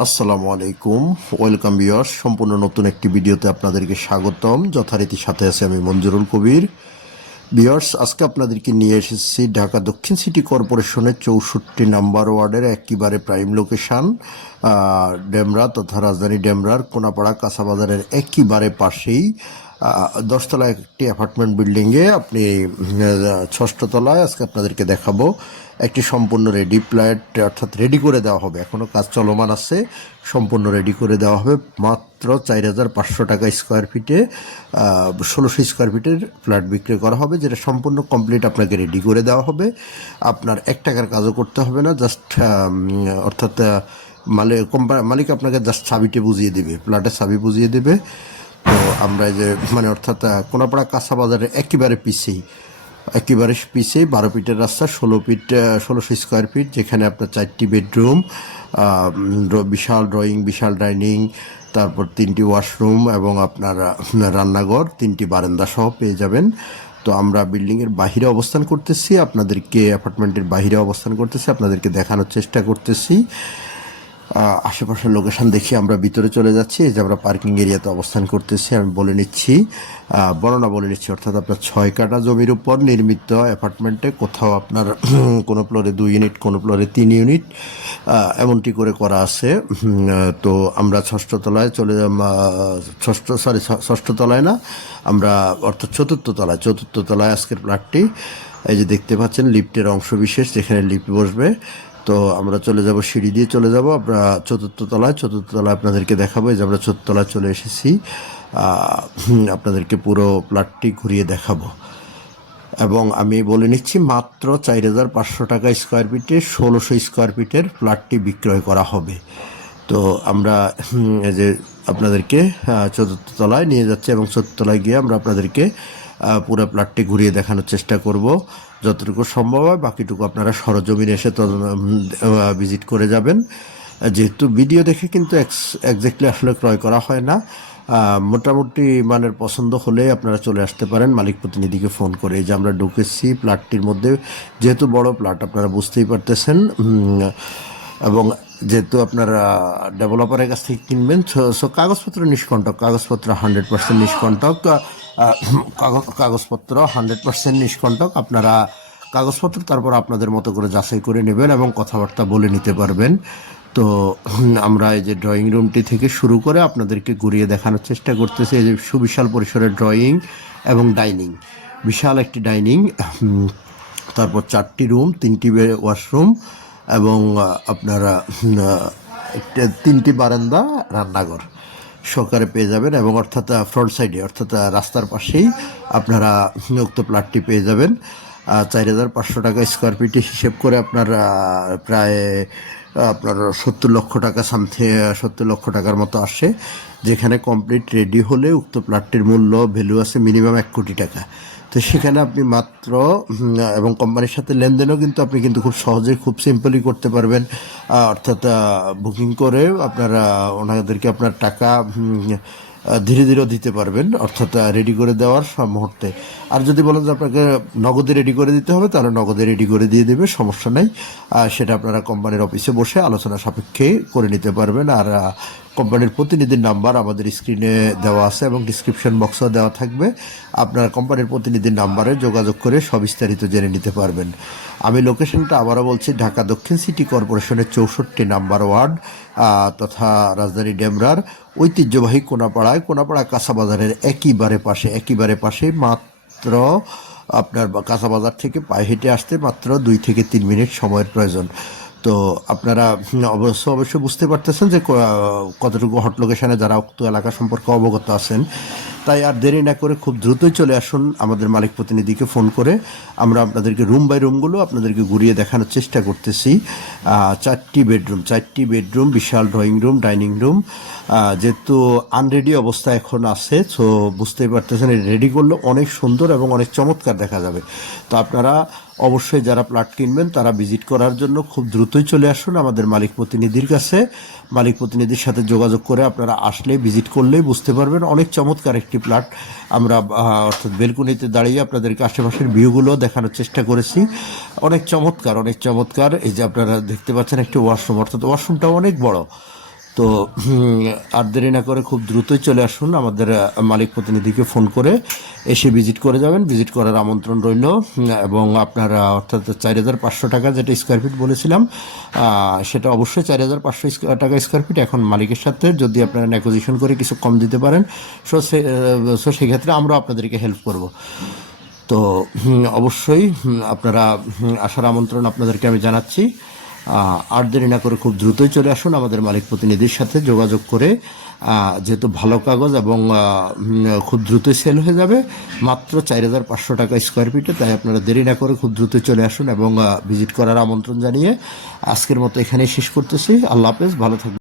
আসসালামু আলাইকুম, welcome viewers. সম্পূর্ণ নতুন একটি ভিডিওতে আপনাদেরকে স্বাগতম। যথারীতি সাথে আছে আমি মঞ্জুরুল কবির। ভিউয়ার্স, আজকে আপনাদেরকে নিয়ে এসেছি ঢাকা দক্ষিণ সিটি কর্পোরেশনের 64 নাম্বার ওয়ার্ডের একেবারে প্রাইম লোকেশন ডেমরা তথা রাজধানী ডেমরার কোনাপাড়া কাঁচাবাজারের একেবারে পাশেই 10তলা একটি অ্যাপার্টমেন্ট বিল্ডিংয়ে আপনি 6ষ্ঠ তলায় আজকে আপনাদেরকে দেখাবো একটি সম্পূর্ণ রেডি ফ্ল্যাট, অর্থাৎ রেডি করে দেওয়া হবে। এখনও কাজ চলমান আছে, সম্পূর্ণ রেডি করে দেওয়া হবে মাত্র 4,500 টাকা স্কোয়ার ফিটে। 1600 স্কোয়ার ফিটের ফ্ল্যাট বিক্রি করা হবে, যেটা সম্পূর্ণ কমপ্লিট আপনাকে রেডি করে দেওয়া হবে। আপনার 1 টাকার কাজও করতে হবে না, জাস্ট অর্থাৎ মালিক আপনাকে জাস্ট চাবিটি বুঝিয়ে দেবে, ফ্ল্যাটের চাবি বুঝিয়ে দেবে। তো আমরা যে অর্থাৎ কোনাপাড়া কাঁচা বাজারের একেবারে পিছেই 12 ফিটের রাস্তা, 1600 স্কোয়ার ফিট, যেখানে আপনার 4টি বেডরুম, বিশাল ড্রয়িং, বিশাল ডাইনিং, তারপর 3টি ওয়াশরুম এবং আপনার রান্নাঘর, 3টি বারান্দা সহ পেয়ে যাবেন। তো আমরা বিল্ডিংয়ের বাহিরে অবস্থান করতেছি, অ্যাপার্টমেন্টের বাহিরে অবস্থান করতেছি, আপনাদেরকে দেখানোর চেষ্টা করতেছি। আশেপাশের লোকেশন দেখি আমরা ভিতরে চলে যাচ্ছি। এই যে আমরা পার্কিং এরিয়াতে অবস্থান করতেছি। আমি বর্ণনা বলে নিচ্ছি। অর্থাৎ আপনার 6 কাঠা জমির উপর নির্মিত অ্যাপার্টমেন্টে কোথাও আপনার কোনো ফ্লোরে 2 ইউনিট, কোনো ফ্লোরে 3 ইউনিট, এমনটি করে করা আছে। তো আমরা 6ষ্ঠ তলায় ষষ্ঠ তলায় না, আমরা অর্থাৎ চতুর্থ তলায় আজকের ফ্ল্যাটটি। এই যে দেখতে পাচ্ছেন লিফটের অংশ বিশেষ, যেখানে লিফট বসবে। তো আমরা চলে যাব, সিঁড়ি দিয়ে চলে যাব আমরা চতুর্থ তলায় আপনাদেরকে দেখাবো। এই যে আমরা 4th তলায় চলে এসেছি, আপনাদেরকে পুরো প্লটটি ঘুরিয়ে দেখাবো। এবং আমি বলে নিচ্ছি, মাত্র 4,500 টাকা স্কোয়ার ফিটে 1600 স্কোয়ার ফিটের ফ্ল্যাটটি বিক্রয় করা হবে। তো আমরা এই যে আপনাদেরকে 4th তলায় নিয়ে যাচ্ছি এবং 4th তলায় গিয়ে আমরা আপনাদেরকে পুরো প্লটটি ঘুরিয়ে দেখানোর চেষ্টা করব যতটুকু সম্ভব হয়। বাকিটুকু আপনারা সরজমিনে এসে ভিজিট করে যাবেন। যেহেতু ভিডিও দেখে কিন্তু এক্স্যাক্টলি আসলে ক্রয় করা হয় না, মোটামুটি মানের পছন্দ হলে আপনারা চলে আসতে পারেন মালিক প্রতিনিধিকে ফোন করে। যে আমরা ঢুকেছি প্লটটির মধ্যে, যেহেতু বড় প্লট আপনারা বুঝতেই পারতেছেন, এবং যেহেতু আপনারা ডেভেলপারের কাছ থেকে কিনবেন, সো কাগজপত্র নিষ্কণ্টক, কাগজপত্র 100% নিষ্কণ্টক, কাগজপত্র 100% নিষ্কণ্টক। আপনারা কাগজপত্র তারপর আপনাদের মতো করে যাচাই করে নেবেন এবং কথাবার্তা বলে নিতে পারবেন। তো আমরা এই যে ড্রয়িং রুমটি থেকে শুরু করে আপনাদেরকে ঘুরিয়ে দেখানোর চেষ্টা করতেছি। এই যে সুবিশাল পরিসরের ড্রয়িং এবং ডাইনিং, বিশাল একটি ডাইনিং, তারপর 4টি রুম, 3টি ওয়াশরুম এবং আপনারা 3টি বারান্দা, রান্নাঘর সহকারে পেয়ে যাবেন। এবং অর্থাৎ ফ্রন্ট সাইডে, অর্থাৎ রাস্তার পাশেই আপনারা উক্ত প্লটটি পেয়ে যাবেন। 4,500 টাকা স্কোয়ার ফিটে হিসেব করে আপনার প্রায় 70 লক্ষ টাকা 70 লক্ষ টাকার মতো আসে, যেখানে কমপ্লিট রেডি হলে উক্ত প্লটটির মূল্য ভ্যালু আছে মিনিমাম 1 কোটি টাকা। তো সেখানে আপনি মাত্র এবং কোম্পানির সাথে লেনদেনও কিন্তু আপনি খুব সহজেই, খুব সিম্পলি করতে পারবেন। অর্থাৎ বুকিং করে আপনারা ওনাদেরকে আপনার টাকা ধীরে ধীরে দিতে পারবেন, অর্থাৎ রেডি করে দেওয়ার মুহূর্তে। আর যদি বলেন যে আপনাকে নগদে রেডি করে দিতে হবে, তাহলে নগদে রেডি করে দিয়ে দেবে, সমস্যা নেই। সেটা আপনারা কোম্পানির অফিসে বসে আলোচনা সাপেক্ষে করে নিতে পারবেন। আর কোম্পানির প্রতিনিধির নাম্বার আমাদের স্ক্রিনে দেওয়া আছে এবং ডিসক্রিপশন বক্সও দেওয়া থাকবে। আপনার কোম্পানির প্রতিনিধির নাম্বারে যোগাযোগ করে সবিস্তারিত জেনে নিতে পারবেন। আমি লোকেশনটা আবারও বলছি, ঢাকা দক্ষিণ সিটি কর্পোরেশনের 64 নাম্বার ওয়ার্ড তথা রাজধানী ডেমরার ঐতিহ্যবাহী কোনাপাড়া কাঁচাবাজারের একেবারে পাশে মাত্র আপনার কাঁচাবাজার থেকে পায়ে হেঁটে আসতে মাত্র 2 থেকে 3 মিনিট সময়ের প্রয়োজন। তো আপনারা অবশ্যই বুঝতে পারতেছেন যে কতটুকু হট লোকেশনে যারা উক্ত এলাকা সম্পর্কে অবগত আছেন। তাই আর দেরি না করে খুব দ্রুতই চলে আসুন আমাদের মালিক প্রতিনিধিকে ফোন করে। আমরা আপনাদেরকে রুম বাই রুমগুলো আপনাদেরকে ঘুরিয়ে দেখানোর চেষ্টা করতেছি। 4টি বেডরুম, বিশাল ড্রয়িং রুম, ডাইনিং রুম। যেহেতু আনরেডি অবস্থা এখন আছে, সো বুঝতেই পারতেছেন রেডি করলে অনেক সুন্দর এবং অনেক চমৎকার দেখা যাবে। তো আপনারা অবশ্যই যারা প্লট কিনবেন তারা ভিজিট করার জন্য খুব দ্রুতই চলে আসুন আমাদের মালিক প্রতিনিধির কাছে। মালিক প্রতিনিধির সাথে যোগাযোগ করে আপনারা আসলে ভিজিট করলেই বুঝতে পারবেন অনেক চমৎকার একটি প্লট। আমরা অর্থাৎ বেলকুনিতে দাঁড়িয়ে আপনাদেরকে আশেপাশের ভিউগুলো দেখানোর চেষ্টা করেছি। অনেক চমৎকার। এই যে আপনারা দেখতে পাচ্ছেন একটি ওয়াশরুম, অর্থাৎ ওয়াশরুমটাও অনেক বড়। তো আর দেরি না করে খুব দ্রুতই চলে আসুন, আমাদের মালিক প্রতিনিধিকে ফোন করে এসে ভিজিট করে যাবেন। ভিজিট করার আমন্ত্রণ রইল। এবং আপনারা অর্থাৎ 4,500 টাকা যেটা স্কোয়ার ফিট বলেছিলাম, সেটা অবশ্যই 4,500 টাকা স্কোয়ার ফিট। এখন মালিকের সাথে যদি আপনারা নেগোজিয়েশন করে কিছু কম দিতে পারেন, সো সেক্ষেত্রে আমরা আপনাদেরকে হেল্প করব। তো অবশ্যই আপনারা আসার আমন্ত্রণ আপনাদেরকে আমি জানাচ্ছি। আর দেরি না করে খুব দ্রুতই চলে আসুন আমাদের মালিক প্রতিনিধির সাথে যোগাযোগ করে, যেহেতু ভালো কাগজ এবং খুব দ্রুতই সেল হয়ে যাবে, মাত্র 4,500 টাকা স্কোয়ার ফিটে। তাই আপনারা দেরি না করে খুব দ্রুতই চলে আসুন এবং ভিজিট করার আমন্ত্রণ জানিয়ে আজকের মতো এখানেই শেষ করতেছি। আল্লাহ হাফেজ, ভালো থাকবেন।